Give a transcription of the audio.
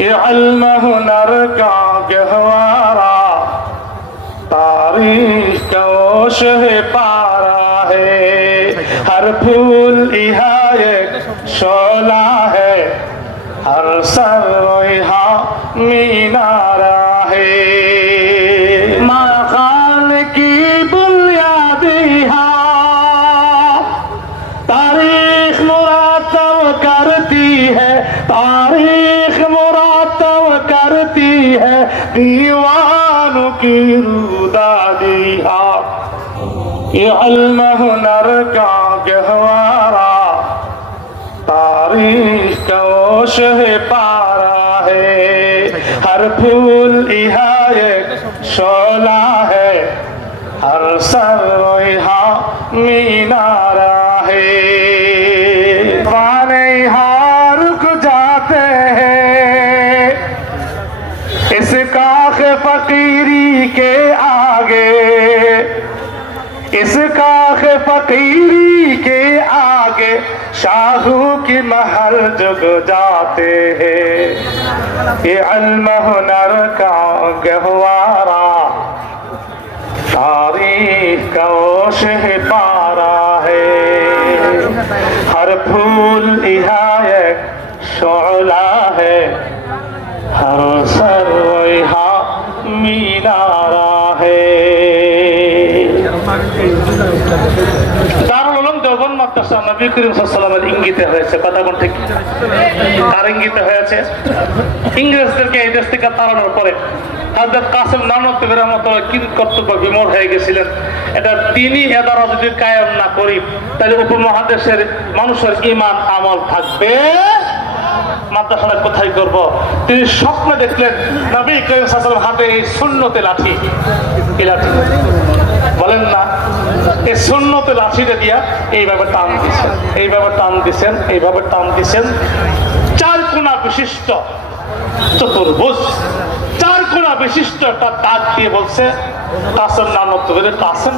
ये इल्म हुनर का गहवारा तारीख का वो शहपारा है। हर फूल यहाँ एक शोला है, हर सर यहाँ मीनारा है। माखान की बुनियाद यहाँ तारीख मुरातब करती है, तारीख मुरातब करती है। दीवानों की रूदादी ये इल्म हुनर का गहवारा तारीख का वो शहपारा है। हर फूल यहाँ एक शोला है, हर सर यहाँ मीनारा है। वाने यहाँ रुक जाते हैं इस काख फकीरी के आगे, इस काख फकीरी के आगे शाहू की महल जुग जाते हैं। ये इल्म हुनर का गहवारा तारीख का वो शहपारा है। हर फूल यहाँ एक शोला है, हर सर यहाँ मीनारा है। দারুল উলুম দেওবন্দ মাদ্রাসা নবী করিম সাল্লাল্লাহু আলাইহি ওয়াসাল্লামের ইঙ্গিতে হয়েছে। কথা কোন ঠিক? কার ইঙ্গিতে হয়েছে? ইংরেজদেরকে এই দেশ থেকে তাড়ানোর পরে হযরত কাসেম নানবীর রহমাতুল্লাহ কি কর্তব্য বিমূঢ় হয়ে গেছিলেন। এটা তিনি এদারা যদি কায়েম না করি তাহলে উপমহাদেশের মানুষের ঈমান আমল থাকবে। মাদ্রাসাটা কোথায় করব? তিনি স্বপ্নে দেখলেন নবী করিম সাল্লাল্লাহু আলাইহি ওয়াসাল্লাম হাতে এই সুন্নতে লাঠি, কি লাঠি বলেন না, এই সুন্নতে লাঠিটা দিয়া এইভাবে টান দিচ্ছেন, এইভাবে টান দিচ্ছেন, এইভাবে টান দিচ্ছেন। চার কোণা বিশিষ্ট চতুর্ভুজ, চার কোণা বিশিষ্ট একটা দাগ দিয়ে বলছে কাসেম নানবীর কাসেম।